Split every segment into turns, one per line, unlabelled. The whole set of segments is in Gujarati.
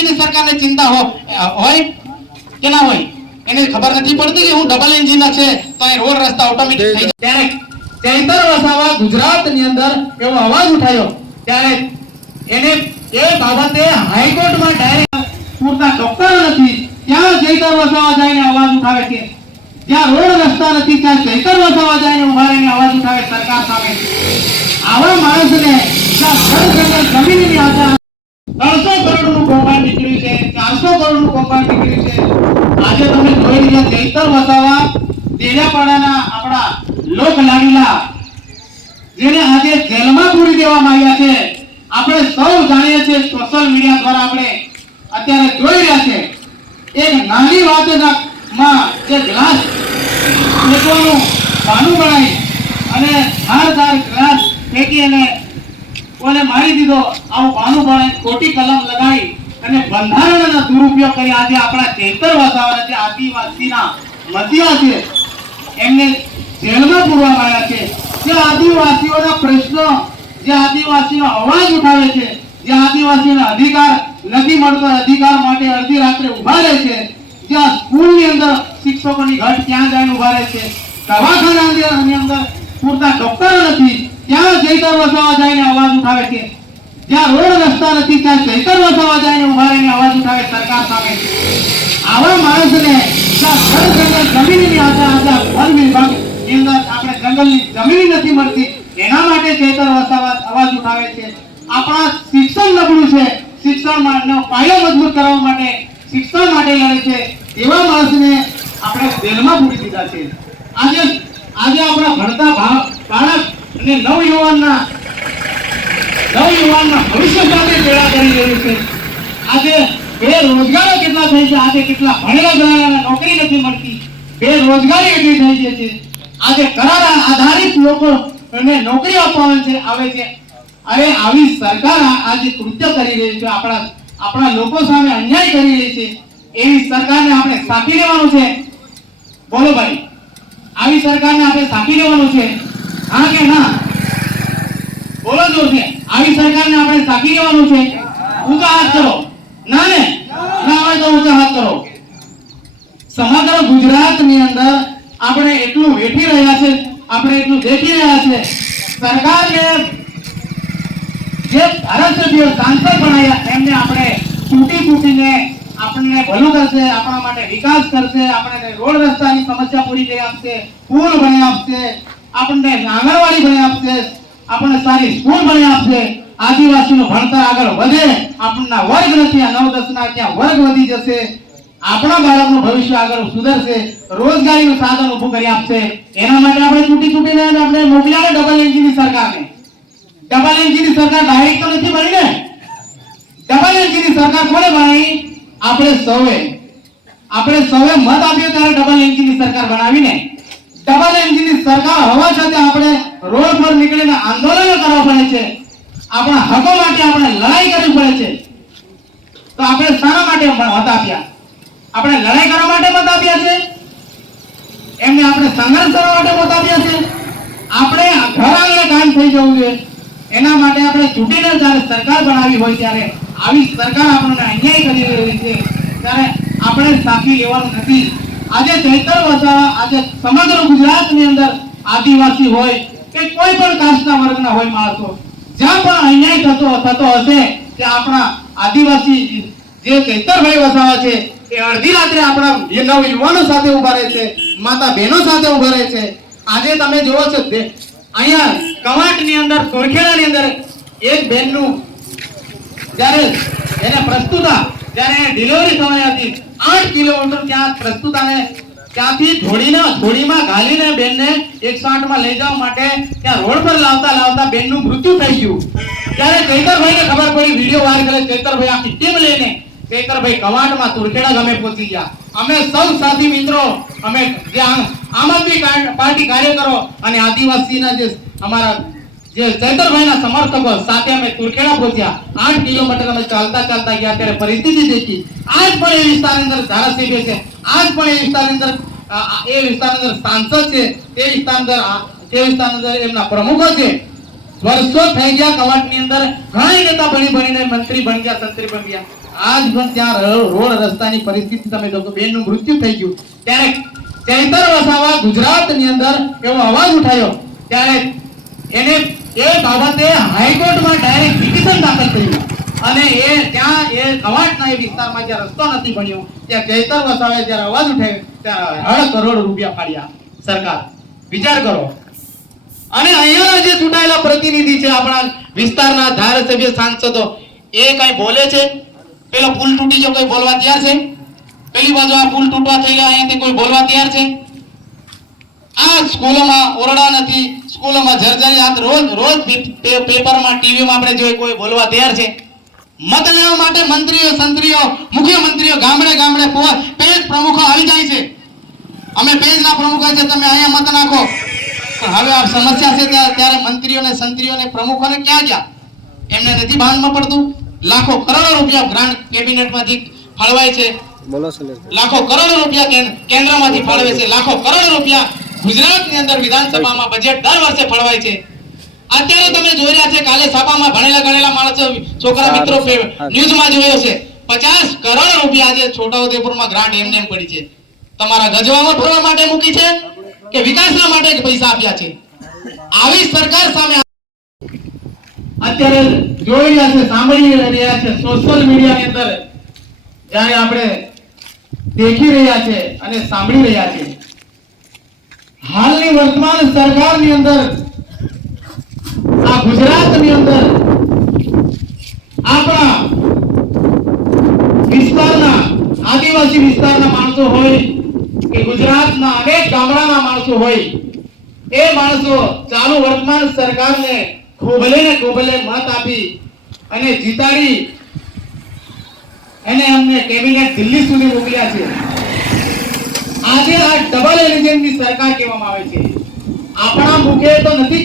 એન્જિનની સરકારને ચિંતા હોય કે ના હોય? એને ખબર નથી પડતી કે હું ડબલ એન્જિન છે તો એ રોડ રસ્તા ઓટોમેટિક થઈ જાય. ત્યારે ચૈતર વસાવા ગુજરાતની અંદર એવો અવાજ ઉઠાયો. ત્યારે એને એ બાબતે હાઈકોર્ટમાં ડાયરેક્ટ પૂરતા ડોક્ટરો નથી. ત્યાં ચૈતર વસાવા જઈને અવાજ ઉઠાવે છે. જ્યાં રોડ રસ્તા નથી ત્યાં ચૈતર વસાવા જઈને ઊભા રહીને અવાજ ઉઠાવે સરકાર સામે આવા માણસને જ્યાં ઘર જંગલ જમીનની આશા ત્રણસો કરોડનું કૌભાંડ નીકળ્યું છે ચારસો કરોડનું કૌભાંડ નીકળ્યું છે. આજે તમે જોઈ રહ્યા ચૈતર વસાવા દેડિયાપાડાના આપણા લોક લાગેલા જેને આજે જેલમાં પૂરી દેવામાં આવ્યા છે. આપણે સૌ જાણીએ છીએ સોશિયલ મીડિયા દ્વારા આપણે અત્યારે જોઈ રહ્યા છે. એક નાની વાતના માં જે ગ્લાસ ફેંકવાનું બહાનું બનાવી અને ધારદાર ગ્લાસ ફેંકી અને કોને મારી દીધો, આવું બહાનું બનાવી ખોટી કલમ લગાવી અને બંધારણના દુરુપયોગ કરી આજે આપણા ચેતર વસાવાના જે આદિવાસીના મધ્યા છે એમને જેલમાં પૂરવામાં આવ્યા છે, જે આદિવાસીઓના પ્રશ્નો, જે આદિવાસીનો અવાજ ઉઠાવે છે, જે આદિવાસીનો અધિકાર નથી મળતો, અધિકાર માટે અડધી રાત્રે ઊભા રહે છે જ્યાં સ્કૂલની અંદર શિક્ષકોની ઘટ ક્યાં જઈને ઊભા રહે છે, દવાખાનાની અંદર પૂરતા ડોક્ટરો નથી ત્યાં ચૈતર વસાવા જઈને અવાજ ઉઠાવે છે? જ્યાં રોડ રસ્તા નથી, ત્યાં ચૈતર વસાવા જાય ઊભા રહીને અવાજ ઉઠાવે સરકાર સામે. આવા માણસને ઘર જંગલ જમીનની આશા આશા વન વિભાગની અંદર આપણે જંગલની જમીન નથી મળતી, એના માટે વસાવા અવાજ ઉઠાવે છે. આપણા શિક્ષણ નબળું છે. શિક્ષણનો પાયો મજબૂત કરવા માટે શિક્ષણ માટે લડે છે. એવા માણસને આપણે જેલમાં પૂરી દીધા છે. આજે આજે આપણા ભણતા બાળક અને નવયુવાનના નવયુવાનના ભવિષ્ય સાથે કરી રહ્યું છે. આજે બેરોજગારો કેટલા થઈ છે આજે કેટલા ભણેલા ગણેલા નોકરી નથી મળતી? બેરોજગારી એટલી થઈ છે? આજે કરાર આધારિત લોકો ને નોકરી આપવામાં છે, આવે છે. અરે આવી સરકાર આજે કૃત્ય કરી રહી છે. આપણા આપણા લોકો સામે અન્યાય કરી રહી છે. એવી સરકારને આપણે સાંકી લેવાનું છે. બોલો ભાઈ. આવી સરકારને આપણે સાંકી લેવાનું છે. હા કે ના? બોલો જોરથી આવી સરકારને આપણે સાકી લેવાનું છે? ઊંચા હાથ કરો. ના ને ના હોય તો ઊંચા હાથ કરો. સમગ્ર ગુજરાતની અંદર આપણે એટલું વેઠી રહ્યા છે, આપણે એટલું દેખી રહ્યા છે. સરકારને જે ધારાસભ્યો સાંસદ બનાવ્યા એમને આપણે તૂટી તૂટીને આપણને ભલું કરશે, આપણા માટે વિકાસ કરશે, આપણને રોડ રસ્તાની સમસ્યા પૂરી કરી આપશે, પુલ બની આપશે, આપણને આંગણવાડી બની આપશે. આપણને સારી સ્કૂલ બની આપશે. આદિવાસીનું ભણતર આગળ વધે. આપણના વર્ગ નથી, આ નવ દસ ના ત્યાં વર્ગ વધી જશે. આપણા બાળકનું ભવિષ્ય આગળ સુધરશે. રોજગારીનું સાધન ઊભું કરી આપશે. એના માટે આપણે તૂટી તૂટીને આપણે મોકલ્યા ડબલ એન્જિનની સરકારને. ડબલ એન્જિનની સરકાર ડાયરેક્ટ તો નથી બની ને. ડબલ એન્જિનની સરકાર કોને બનાવી? આપણે સૌએ. આપણે સૌએ મત આપ્યો ત્યારે ડબલ એન્જિનની સરકાર બનાવીને. ડબલ એન્જિનની સરકાર હોવા છતાં આપણે રોડ પર નીકળીને આંદોલનો કરવા પડે છે. આપણા હકો માટે આપણે લડાઈ કરવી પડે છે. તો આપણે શાના માટે મત આપ્યા. આપણે લડાઈ કરવા માટે મત આપ્યા છે. એમને આપણે સંઘર્ષ કરવા માટે મત આપ્યા છે. આપણે ઘર આંગણે કામ થઈ જવું જોઈએ એના માટે આપણે ચૂંટીને જ્યારે સરકાર બનાવી હોય ત્યારે આવી સરકાર આપણને અન્યાય કરી રહી છે. ત્યારે આપણે સાચી લેવાનું નથી. આજે ચૈતર વસાવા આજે સમગ્ર ગુજરાતની અંદર આદિવાસી હોય કે કોઈ પણ કાસ્ટના વર્ગના હોય માણસો, જ્યાં પણ અન્યાય થતો થતો હશે કે આપણા આદિવાસી જે ચૈતરભાઈ વસાવા છે, એ અડધી રાત્રે આપણા નવ યુવાનો સાથે ઊભા રહે છે, માતા બહેનો સાથે ઊભા રહે છે. આજે તમે જોવો છો અહીંયા કવાટની અંદર કોરખેડાની અંદર એક બહેનનું જ્યારે એને પ્રસ્તુતા, જ્યારે ડિલિવરી થવાની હતી, આઠ કિલોમીટર ત્યાં પ્રસ્તુતાને ત્યાંથી ધોળીને ધોળીમાં ઘાલીને બેનને એકસો માં લઈ જવા માટે ત્યાં રોડ પર લાવતા લાવતા બેનનું મૃત્યુ થઈ ગયું. ત્યારે ચૈતરભાઈને ખબર પડી, વીડિયો વાયર કરે ચૈતરભાઈ આખી ટીમ લઈને ચૈતરભાઈ કવાટમાં તુરખેડા ગામે પહોંચી ગયા. અમે સૌ સાથી મિત્રો, અમે જે આમ આદમી પાર્ટી કાર્યકરો અને આદિવાસીના જે અમારા જે ચૈતરભાઈના સમર્થકો સાથે અમે તુરખેડા પહોંચ્યા. આઠ કિલોમીટર અમે ચાલતા ચાલતા ગયા, ત્યારે પરિસ્થિતિ દેખી. આજ પણ એ વિસ્તારની અંદર ધારાસભ્ય છે. આજ પણ એ વિસ્તારની અંદર એ વિસ્તારની અંદર સાંસદ છે. તે વિસ્તારની અંદર તે વિસ્તારની અંદર એમના પ્રમુખો છે. વર્ષો થઈ ગયા કવાટની અંદર ઘણા નેતા બની બનીને મંત્રી બની ગયા, સંત્રી બની ગયા. આજ પણ ત્યાં રોડ રસ્તાની પરિસ્થિતિ તમે જો બેનનું મૃત્યુ થઈ ગયું. ત્યારે ચૈતર વસાવા ગુજરાતની અંદર એવો અવાજ ઉઠાયો. ત્યારે એને એ બાબતે હાઈકોર્ટમાં ડાયરેક્ટ પિટિશન દાખલ કર્યું. અને એ ત્યાં એ કવાટના એ વિસ્તારમાં જ્યાં રસ્તો નથી બન્યો, ત્યાં ચૈતર વસાવે જ્યારે અવાજ ઉઠાવ્યો ત્યારે અઢ કરોડ રૂપિયા ફાળ્યા સરકાર. વિચાર કરો. અને અહીંયાના જે ચૂંટાયેલા પ્રતિનિધિ છે આપણા વિસ્તારના ધારાસભ્ય સાંસદો, એ કઈ બોલે છે? પેલો પુલ તૂટી ગયો, કોઈ બોલવા તૈયાર છે? પેલી બાજુ આ પુલ તૂટવા રહ્યા અહીંયાથી કોઈ બોલવા તૈયાર છે? આ સ્કૂલોમાં ઓરડા નથી સ્કૂલોમાં જર્જરી હાથ રોજ રોજ પે- પે- પેપરમાં ટીવીમાં આપણે જોઈએ કોઈ બોલવા તૈયાર છે. મત લેવા માટે મંત્રીઓ સંત્રીઓ મુખ્યમંત્રીઓ ગામડે ગામડે પેજ પ્રમુખો આવી જાય છે. અમે પેજના પ્રમુખો છે તમે અહીંયા મત નાખો. પણ હવે આ સમસ્યા છે ત્યારે મંત્રીઓને સંત્રીઓને પ્રમુખોને ક્યાં ગયા? એમને નથી ભાનમાં પડતું. લાખો કરોડો રૂપિયા ગ્રાન્ટ કેબિનેટમાંથી ફાળવાય છે. લાખો કરોડો રૂપિયા કેન્દ્રમાંથી ફાળવે છે. લાખો કરોડો રૂપિયા ગુજરાતની અંદર વિધાનસભામાં બજેટ દર વર્ષે ફળવાય છે. અત્યારે તમે જોઈ રહ્યા છે કાલે સભામાં ભણેલા ગણેલા માણસો છોકરા મિત્રો ન્યૂઝમાં જોયો છે. પચાસ કરોડ રૂપિયા આજે છોટાઉદેપુરમાં ગ્રાન્ટ એમને એમ પડી છે. તમારા ગજવામાં ફરવા માટે મૂકી છે કે વિકાસના માટે પૈસા આપ્યા છે? આવી સરકાર સામે અત્યારે જોઈ રહ્યા છે સાંભળી રહ્યા છે સોશિયલ મીડિયાની અંદર જ્યારે આપણે દેખી રહ્યા છે અને સાંભળી રહ્યા છે. હાલની વર્તમાન સરકારની અંદર, આ ગુજરાતની અંદર, આપણા વિસ્તારના આદિવાસી વિસ્તારના માણસો હોય કે ગુજરાતના અનેક ગામડાના માણસો હોય, એ માણસો ચાલુ વર્તમાન સરકારને ખોબલે ને ખોબલે મત આપી અને જીતાડી એને અમને કેબિનેટ દિલ્હી સુધી મોકલ્યા છે. આજે આ ડબલ એન્જિનની સરકાર કહેવામાં આવે છે. આપણા મુખે તો નથી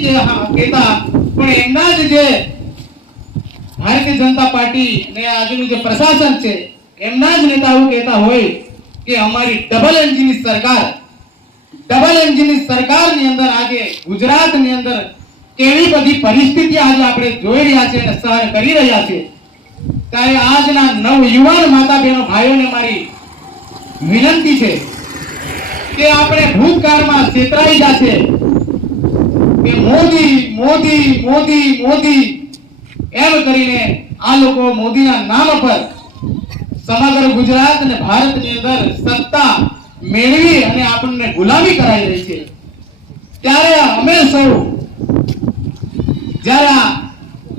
કહેતા, પણ એમના જ જે ભારતીય જનતા પાર્ટી ને આજનું જે પ્રશાસન છે, એમના જ નેતાઓ કહેતા હોય કે અમારી ડબલ એન્જિનની સરકાર ડબલ એન્જિનની સરકારની અંદર આજે ગુજરાતની અંદર કેવી બધી પરિસ્થિતિ આજે આપણે જોઈ રહ્યા છે અને સહન કરી રહ્યા છે. ત્યારે આજના નવ યુવાન માતા બહેનો ભાઈઓને મારી વિનંતી છે કે આપણે ભૂતકાળમાં છેતરાઈ જશે. કે મોદી મોદી મોદી મોદી. એમ કરીને આ લોકો મોદીના નામ પર સમગ્ર ગુજરાત અને ભારતની અંદર સત્તા મેળવી અને આપણને ગુલામી કરાવી રહી છે. ત્યારે અમે સૌ, જ્યારે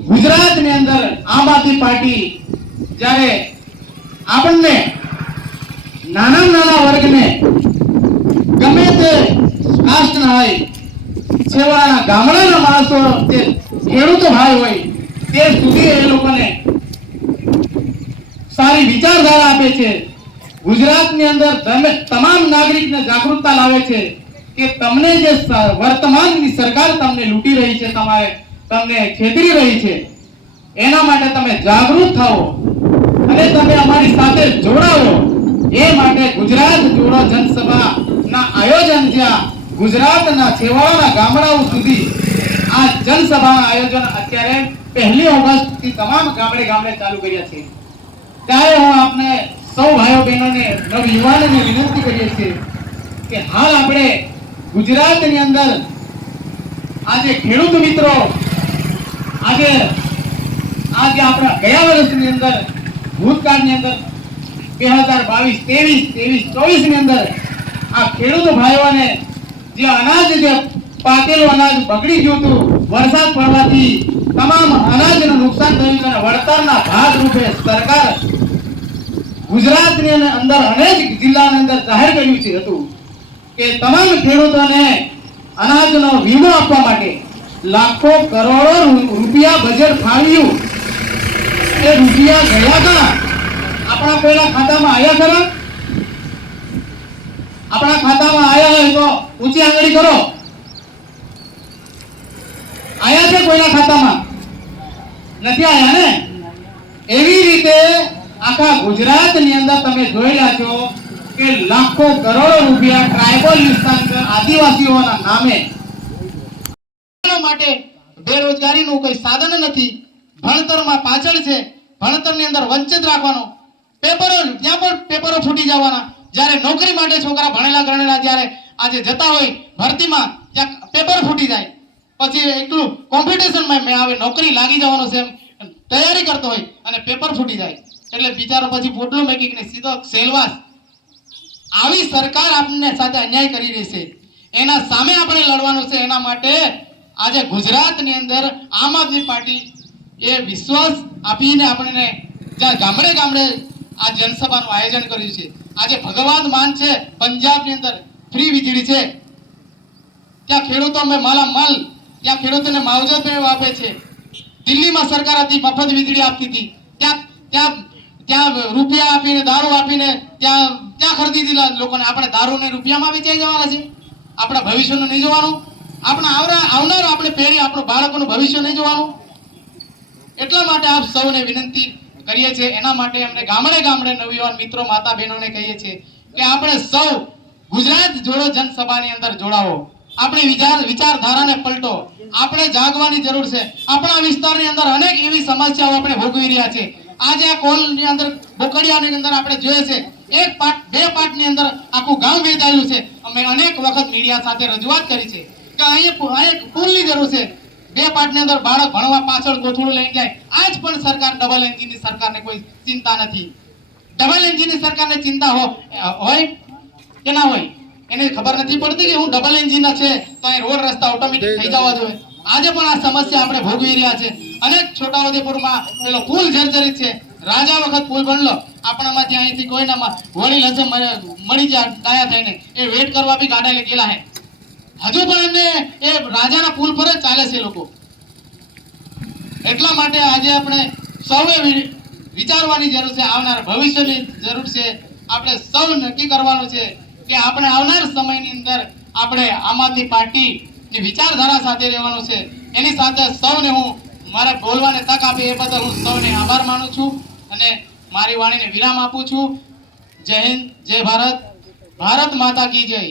ગુજરાતની અંદર આમ આદમી પાર્ટી, જ્યારે આપણને નાના નાના વર્ગને ગમે તે કાસ્ટના હોય, છેવાડાના ગામડાના માણસો જે ખેડૂતો ભાઈ હોય, તે સુધી એ લોકોને સારી વિચારધારા આપે છે. ગુજરાતની અંદર તમે તમામ નાગરિકને જાગૃતતા લાવે છે કે તમને જે વર્તમાનની સરકાર તમને લૂંટી રહી છે, તમારે તમને છેતરી રહી છે, એના માટે તમે જાગૃત થાઓ અને તમે અમારી સાથે જોડાવો એ માટે ગુજરાત જોડો જનસભા ના આયોજન જ્યાં ગુજરાતના છેવાડાના ગામડાઓ સુધી. આ જનસભાના આયોજન અત્યારે પહેલી ઓગસ્ટથી તમામ ગામડે ગામડે ચાલુ કર્યા છે. ત્યારે હું આપને સૌ ભાઈઓ બહેનોને, નવ યુવાનોને વિનંતી કરીએ છીએ કે હાલ આપણે ગુજરાતની અંદર આજે ખેડૂત મિત્રો, આજે આજે આપણા ગયા વર્ષની અંદર, ભૂતકાળની અંદર બે હજાર બાવીસ, ત્રેવીસ ત્રેવીસ, ચોવીસની અંદર આ ખેડૂત ભાઈઓને જે અનાજ જે પાકેલું અનાજ બગડી ગયું હતું, વરસાદ પડવાથી તમામ અનાજનું નુકસાન થયું અને વળતરના ભાગ રૂપે સરકાર ગુજરાતની અંદર અનેક જિલ્લાની અંદર જાહેર કર્યું છે હતું કે તમામ ખેડૂતોને અનાજનો વીમો આપવા માટે લાખો કરોડો રૂપિયા બજેટ ફાળવ્યું એ રૂપિયા ગયા હતા આપણા પહેલા ખાતામાં આવ્યા ખરા? આપણા ખાતામાં આવ્યા હોય તો ઊંચી આંગળી કરો. આયા છે કોઈના ખાતામાં? નથી આયા ને? એવી રીતે આખા ગુજરાતની અંદર તમે રહ્યા છો કે લાખો કરોડો રૂપિયા ટ્રાઇબલ વિસ્તાર આદિવાસીઓના નામે. માટે બેરોજગારીનું કોઈ સાધન નથી. ભણતરમાં પાછળ છે. ભણતરની અંદર વંચિત રાખવાનો. પેપરો, ત્યાં પણ પેપરો ફૂટી જવાના. જ્યારે નોકરી માટે છોકરા ભણેલા ગણેલા જ્યારે આજે જતા હોય ભરતીમાં ત્યાં પેપર ફૂટી જાય. પછી એટલું કોમ્પિટિશનમાં મેં આવે નોકરી લાગી જવાનો છે તૈયારી કરતો હોય અને પેપર ફૂટી જાય. એટલે બિચારો પછી પોટલું મેકીને સીધો સેલવાસ. આવી સરકાર આપણને સાથે અન્યાય કરી રહી છે. એના સામે આપણે લડવાનું છે. એના માટે આજે ગુજરાતની અંદર આમ આદમી પાર્ટી એ વિશ્વાસ આપીને આપણને જ્યાં ગામડે ગામડે આ જનસભાનું આયોજન કર્યું છે. આજે ભગવાન માન છે, પંજાબની અંદર ફ્રી વીજળી છે. ત્યાં ખેડૂતો અમે માલામાલ, ત્યાં ખેડૂતોને માવજત આપે છે. દિલ્હીમાં સરકાર હતી, મફત વીજળી આપતી હતી. ત્યાં ત્યાં ત્યાં રૂપિયા આપીને, દારૂ આપીને, ત્યાં ત્યાં ખરીદી દીધા લોકોને. આપણે દારૂને રૂપિયામાં વેચાઈ જવાના છે. આપણા ભવિષ્યનું નહીં જોવાનું. આપણા આવનાર આવનાર આપણે પેઢી આપણું બાળકોનું ભવિષ્ય નહીં જોવાનું. એટલા માટે આપ સૌને વિનંતી કરીએ છીએ. એના માટે અમને ગામડે ગામડે નવયુવાન મિત્રો માતા બહેનોને કહીએ છીએ કે આપણે સૌ ગુજરાત જોડો જનસભાની અંદર જોડાવો. આપણી વિચાર વિચારધારાને પલટો. આપણે જાગવાની જરૂર છે. આપણા વિસ્તારની અંદર અનેક એવી સમસ્યાઓ આપણે ભોગવી રહ્યા છે આજે આ કોલની અંદર, બોકડિયાની અંદર આપણે જોઈએ છે, એક પાટ બે પાટની અંદર આખું ગામ વેચાયેલું છે. અમે અનેક વખત મીડિયા સાથે રજૂઆત કરી છે કે અહીં અહીં પુલની જરૂર છે. બે પાટની અંદર બાળક ભણવા પાછળ ગોથડું લઈને જાય આજ પણ સરકાર ડબલ એન્જિનની સરકારને કોઈ ચિંતા નથી. ડબલ એન્જિનની સરકારને ચિંતા હોય કે ના હોય? એને ખબર નથી પડતી કે હું ડબલ એન્જિન છે તો અહીં રોડ રસ્તા ઓટોમેટિક થઈ જવા જોઈએ. આજે પણ આ સમસ્યા આપણે ભોગવી રહ્યા છે. અનેક છોટાઉદેપુરમાં પેલો પુલ જર્જરિત છે. રાજા વખત પુલ બનલો. આપણામાંથી અહીંથી કોઈનામાં વડીલ હશે મળી જાય ડાયા થઈને એ વેટ કરવા બી ગાડા લઈ ગયેલા હે. હજુ પણ એમને એ રાજાના પુલ પર જ ચાલે છે લોકો. એટલા માટે આજે આપણે સૌએ વિચારવાની જરૂર છે, આવનાર ભવિષ્યની જરૂર છે. આપણે સૌ નક્કી કરવાનું છે કે આપણે આવનાર સમયની અંદર આપણે આમ આદમી પાર્ટીની વિચારધારા સાથે રહેવાનું છે. એની સાથે સૌને હું મારે બોલવાને તક આપી એ બદલ હું સૌને આભાર માનું છું અને મારી વાણીને વિરામ આપું છું. જય હિન્દ, જય ભારત. ભારત માતા કી જય.